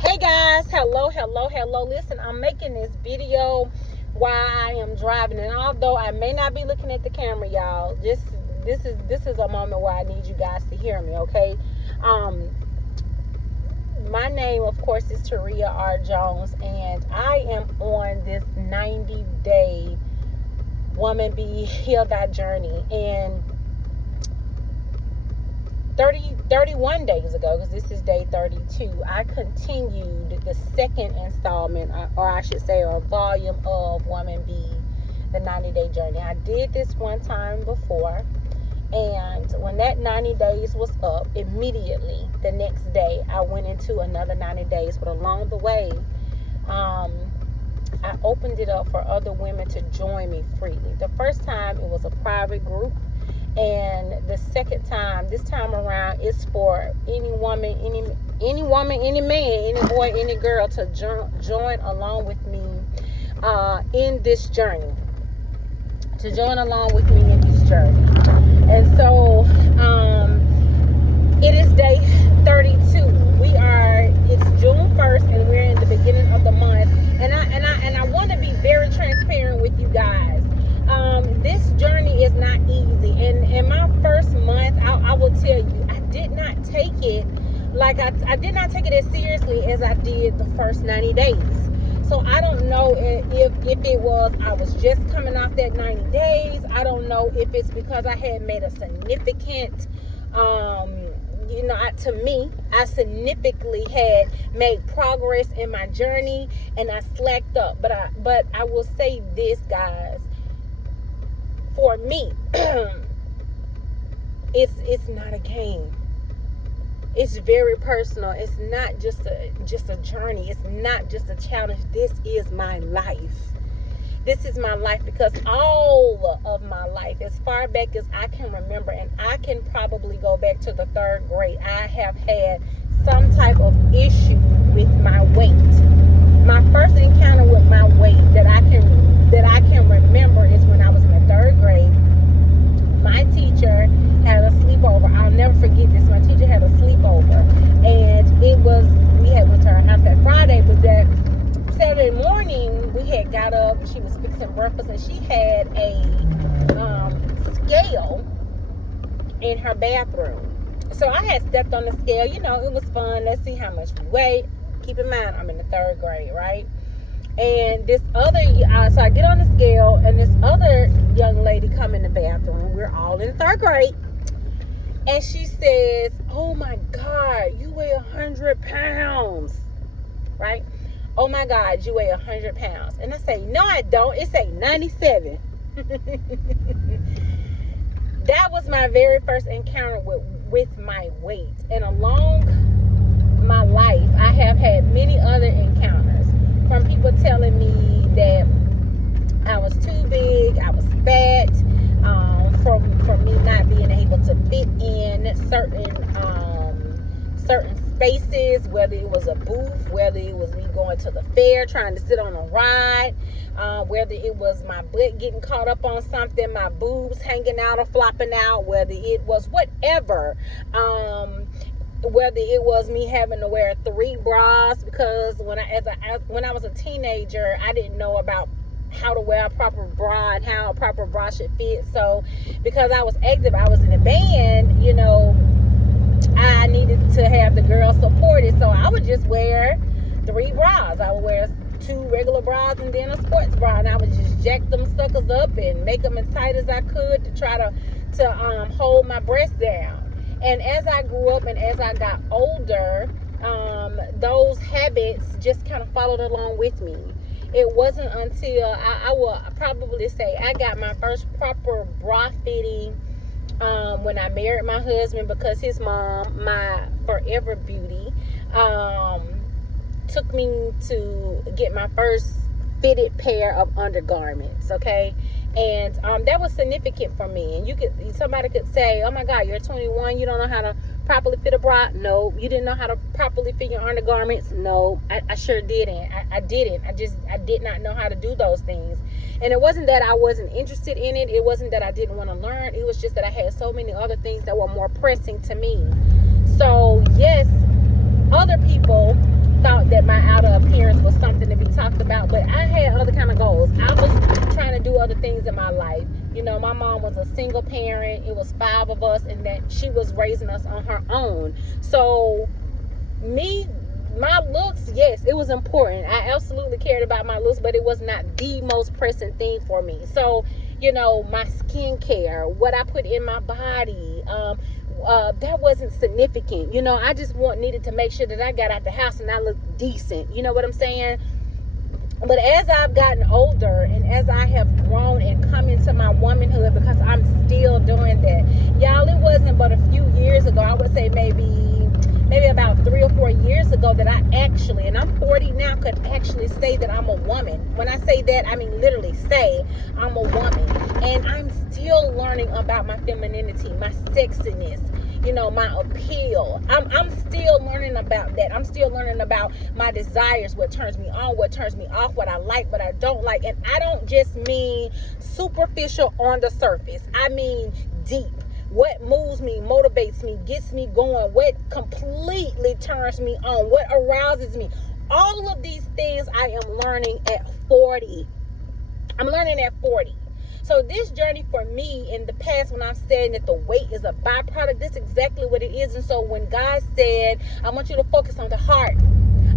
Hey guys, hello. Listen, I'm making this video while I am driving, and although I may not be looking at the camera, y'all, this is a moment where I need you guys to hear me, okay? Um, my name, of course, is T.R.Jones, and I am on this 90-day woman be heal that journey, and 31 days ago, because this is day 32, I continued the second installment, or I should say a volume of Woman Be, the 90-day journey. I did this one time before, and when that 90 days was up, immediately the next day I went into another 90 days. But along the way, I opened it up for other women to join me freely. The first time it was a private group, and the second time, this time around, is for any woman, any man, any boy, any girl to join along with me in this journey. To join along with me in this journey. And so it is day 32. It's June 1st, and we're in the beginning of the month. And I want to be very transparent with you guys. This journey is not easy, and in my first month, I will tell you, I did not take it I did not take it as seriously as I did the first 90 days. So I don't know if it was I was just coming off that 90 days. I don't know if it's because I had made a significant to me, I significantly had made progress in my journey, and I slacked up. But I will say this, guys. For me, it's not a game. It's very personal. It's not just a journey. It's not just a challenge. This is my life. This is my life, because all of my life, as far back as I can remember, and I can probably go back to the 3rd grade, I have had some type of issue with my weight. My first encounter with my weight that I can remember is when I was in the 3rd grade. My teacher had a sleepover. I'll never forget this. My teacher had a sleepover, and we had went to her house that Friday, but that Saturday morning we had got up. She was fixing breakfast, and she had a scale in her bathroom. So I had stepped on the scale. It was fun. Let's see how much we weigh. Keep in mind, I'm in the 3rd grade, right? And this other, so I get on the scale, and this other young lady come in the bathroom. We're all in the 3rd grade. And she says, "Oh my God, you weigh 100 pounds, right? Oh my God, you weigh 100 pounds. And I say, "No, I don't. It say 97. That was my very first encounter with my weight. And along my life, I have had many other encounters, from people telling me that I was too big, I was fat, from me not being able to fit in certain spaces, whether it was a booth, whether it was me going to the fair trying to sit on a ride, whether it was my butt getting caught up on something, my boobs hanging out or flopping out, whether it was whatever. Whether it was me having to wear 3 bras, because when I was a teenager, I didn't know about how to wear a proper bra and how a proper bra should fit. So because I was active, I was in a band, I needed to have the girls supported. So I would just wear 3 bras. I would wear 2 regular bras and then a sports bra, and I would just jack them suckers up and make them as tight as I could to try to hold my breasts down. And as I grew up and as I got older, those habits just kind of followed along with me. It wasn't until I will probably say I got my first proper bra fitting when I married my husband, because his mom, my forever beauty, took me to get my first fitted pair of undergarments, okay? And that was significant for me. And somebody could say, "Oh my God, you're 21, you don't know how to properly fit a bra." No. You didn't know how to properly fit your undergarments? No, I sure didn't. I didn't. I did not know how to do those things. And it wasn't that I wasn't interested in it. It wasn't that I didn't want to learn. It was just that I had so many other things that were more pressing to me. So yes, other people thought that that my outer appearance was something to be talked about, but I had other kind of goals. I was trying to do other things in my life. You know, my mom was a single parent. It was 5 of us, and that she was raising us on her own. So my looks, yes, it was important. I absolutely cared about my looks, but it was not the most pressing thing for me. So, you know, my skincare, what I put in my body, that wasn't significant. You know, I just needed to make sure that I got out the house and I looked decent. You know what I'm saying? But as I've gotten older and as I have grown and come into my womanhood, because I'm still doing that, y'all, it wasn't but a few years ago, I would say maybe about 3 or 4 years ago, that I actually, and I'm 40 now, could actually say that I'm a woman. When I say that, I mean literally say I'm a woman. And I'm still learning about my femininity, my sexiness, you know, my appeal. I'm still learning about that. I'm still learning about my desires, what turns me on, what turns me off, what I like, what I don't like. And I don't just mean superficial on the surface. I mean deep. What moves me, motivates me, gets me going, what completely turns me on, what arouses me. All of these things I am learning at 40. I'm learning at 40. So this journey for me in the past, when I'm saying that the weight is a byproduct, that's exactly what it is. And so when God said, I want you to focus on the heart,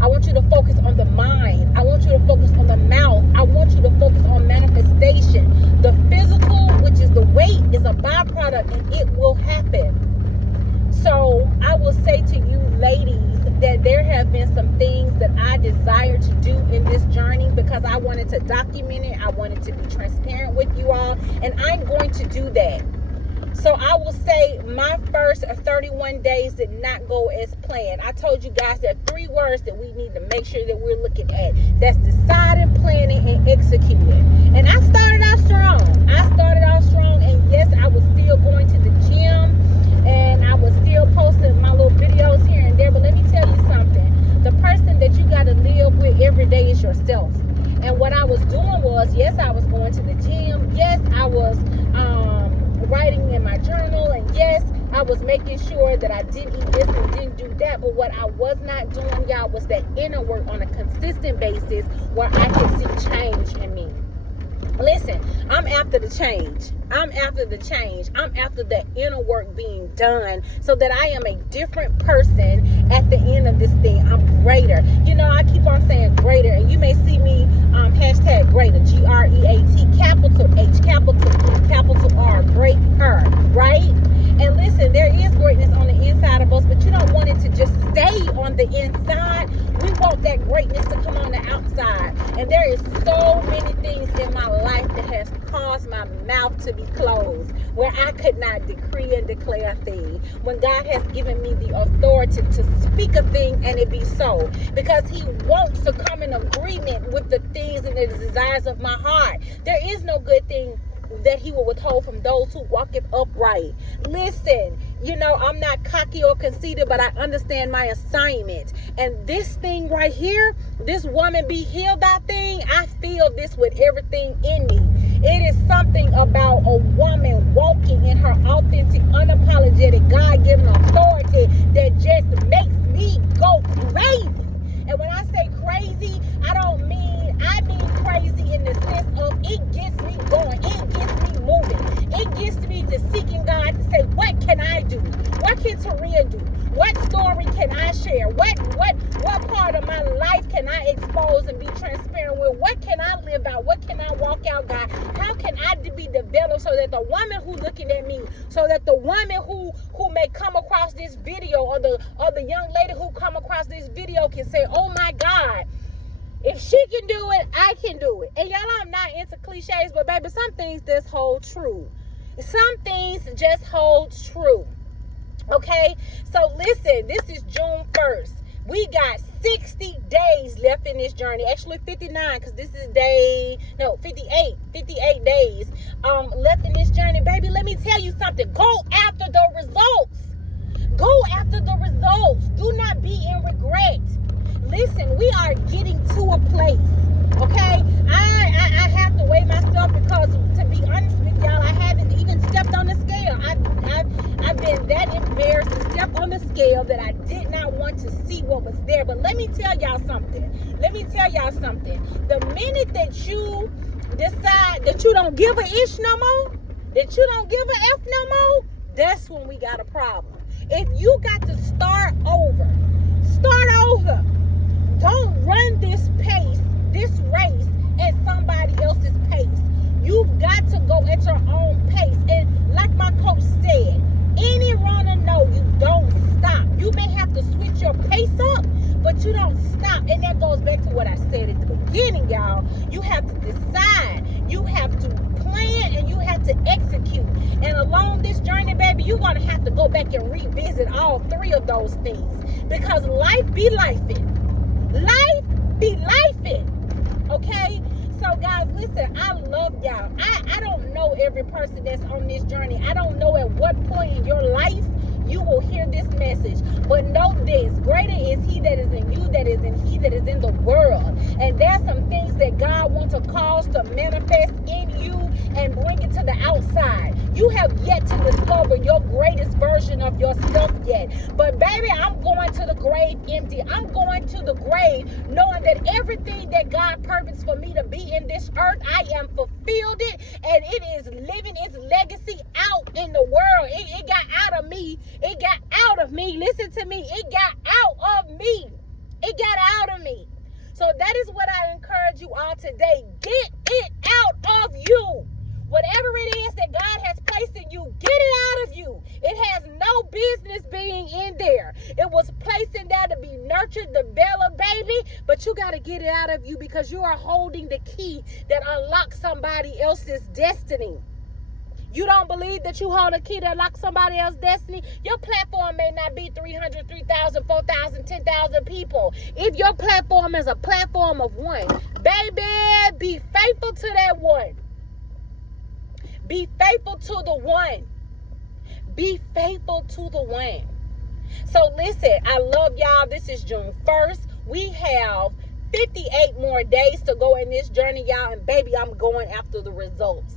I want you to focus on the mind, I want you to focus on the mouth, I want you to focus on manifestation. The physical, which is the weight, is a byproduct, and it will happen. So I will say to you ladies that there have been some things that I desire to do in this journey, because I wanted to document it. I wanted to be transparent with you all, and I'm going to do that. So I will say my first 31 days did not go as planned. I told you guys that 3 words that we need to make sure that we're looking at. That's deciding, planning, and executing. And I started out strong. And yes, I was still going to the gym, and I was still posting my little videos here and there. But let me tell you something. The person that you got to live with every day is yourself. And what I was doing was, yes, I was going to the gym. Yes, I was writing in my journal, and yes, I was making sure that I didn't eat this and didn't do that. But what I was not doing, y'all, was that inner work on a consistent basis where I could see change in me. Listen, I'm after the change. I'm after the inner work being done, so that I am a different person at the end of this thing. I'm greater. You know, I keep on saying greater, and you may see me hashtag greater, GREAT, capital H, capital E, capital R, great her, right? And listen, there is greatness on the inside of us, but you don't want it to just stay on the inside. We want that greatness to come on the outside. And there is so many things in my life that has caused my mouth to be closed, where I could not decree and declare a thing, when God has given me the authority to speak a thing and it be so, because he wants to come in agreement with the things and the desires of my heart. There is no good thing that he will withhold from those who walketh upright. Listen, you know, I'm not cocky or conceited, but I understand my assignment. And this thing right here, this woman be healed that thing, I feel this with everything in me. It is something about a woman walking in her authentic, unapologetic, God-given authority that just makes me go crazy. And when I say crazy, I mean crazy in the sense of it gets me going. It gets me moving. It gets me to seeking God to say, what can I do? What can Taria do? What story can I share? What part of my life can I expose and be transparent with? What can I live out? What can I walk out, God? How can I be developed so that the woman who looking at me, so that the woman who may come across this video, or the young lady who come across this video can say, oh my God, if she can do it, I can do it. And y'all, I'm not into cliches, but baby, some things just hold true. Some things just hold true. Okay? So listen, this is June 1st. We got 60 days left in this journey. Actually 59, because this is 58 days left in this journey. Baby, let me tell you something. Go after the results. Go after the results. Do not be in regret. Listen, we are getting to a place Okay, I have to weigh myself because, to be honest with y'all, I haven't even stepped on the scale. I've been that embarrassed to step on the scale that I did not want to see what was there. But let me tell y'all something. The minute that you decide that you don't give a ish no more, that you don't give a F no more, that's when we got a problem. If you got to start over. Don't run this race at somebody else's pace. You've got to go at your own pace. And like my coach said, any runner know you don't stop. You may have to switch your pace up, but you don't stop. And that goes back to what I said at the beginning, y'all. You have to decide. You have to plan, and you have to execute. And along this journey, baby, you're going to have to go back and revisit all three of those things, because life be lifing. Okay? So guys, listen, I love y'all. I don't know every person that's on this journey. I don't know at what point in your life you will hear this message. But know this: greater is he that is in you that is in he that is in the world. And there's some things that God wants to cause to manifest in you and bring it to the outside. You have yet to discover your greatest version of yourself yet. But baby, I'm going to the grave empty. I'm going to the grave knowing that everything that God purposed for me to be in this earth, I am fulfilled it, and it is living its legacy out in the world. It got out of me. It got out of me. Listen to me. It got out of me. It got out of me. So that is what I encourage you all today. Get it out of you. Whatever it is that God has placed in you, get it out of you. It has no business being in there. It was placed in there to be nurtured, developed, baby. But you got to get it out of you, because you are holding the key that unlocks somebody else's destiny. You don't believe that you hold a key that unlocks somebody else's destiny? Your platform may not be 300, 3,000, 4,000, 10,000 people. If your platform is a platform of one, baby, be faithful to that one. Be faithful to the one. Be faithful to the one. So listen, I love y'all. This is June 1st. We have 58 more days to go in this journey, y'all. And baby, I'm going after the results.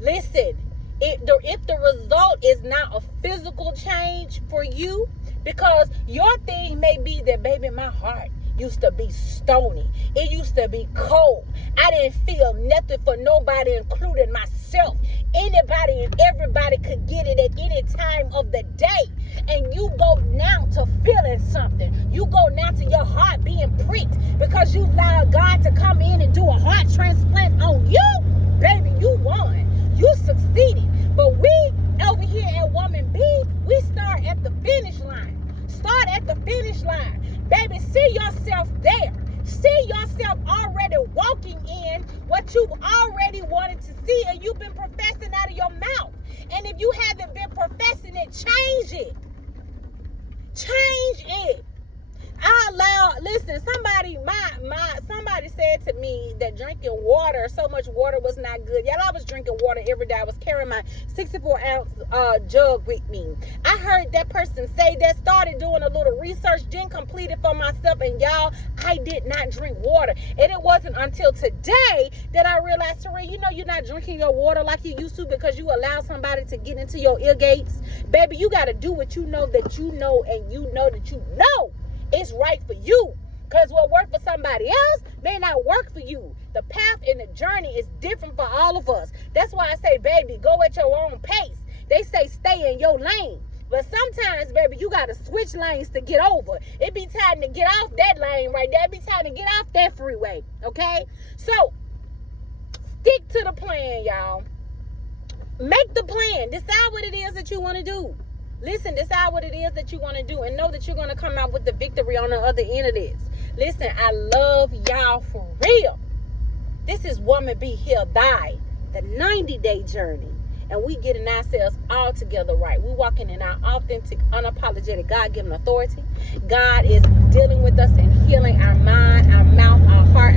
Listen, if the result is not a physical change for you, because your thing may be that, baby, my heart used to be stony. It used to be cold. I didn't feel nothing for nobody, including myself. Anybody and everybody could get it at any time of the day. And you go now to feeling something. You go now to your heart being pricked because you allowed God to come in and do a heart transplant on you. Baby, you won. You succeeded. But we over here at Woman B, we start at the finish line. Start at the finish line. Baby, see yourself there. See yourself already walking in what you've already wanted to see, and you've been professing out of your mouth. And if you haven't been professing it, change it. Change it. Listen, somebody said to me that drinking water, so much water, was not good. Y'all, I was drinking water every day. I was carrying my 64-ounce jug with me. I heard that person say that, started doing a little research, didn't complete it for myself, and y'all, I did not drink water. And it wasn't until today that I realized, Terry, you're not drinking your water like you used to because you allow somebody to get into your ear gates. Baby, you got to do what you know that you know, and you know that you know it's right for you. Because what worked for somebody else may not work for you. The path and the journey is different for all of us. That's why I say, baby, go at your own pace. They say stay in your lane. But sometimes, baby, you got to switch lanes to get over. It be time to get off that lane right there. It be time to get off that freeway. Okay? So, stick to the plan, y'all. Make the plan. Decide what it is that you want to do. Listen, decide what it is that you want to do, and know that you're going to come out with the victory on the other end of this. Listen, I love y'all for real. This is Woman Be Healed Thy, the 90-day journey. And we getting ourselves all together right. We walking in our authentic, unapologetic, God-given authority. God is dealing with us and healing our mind, our mouth, our heart,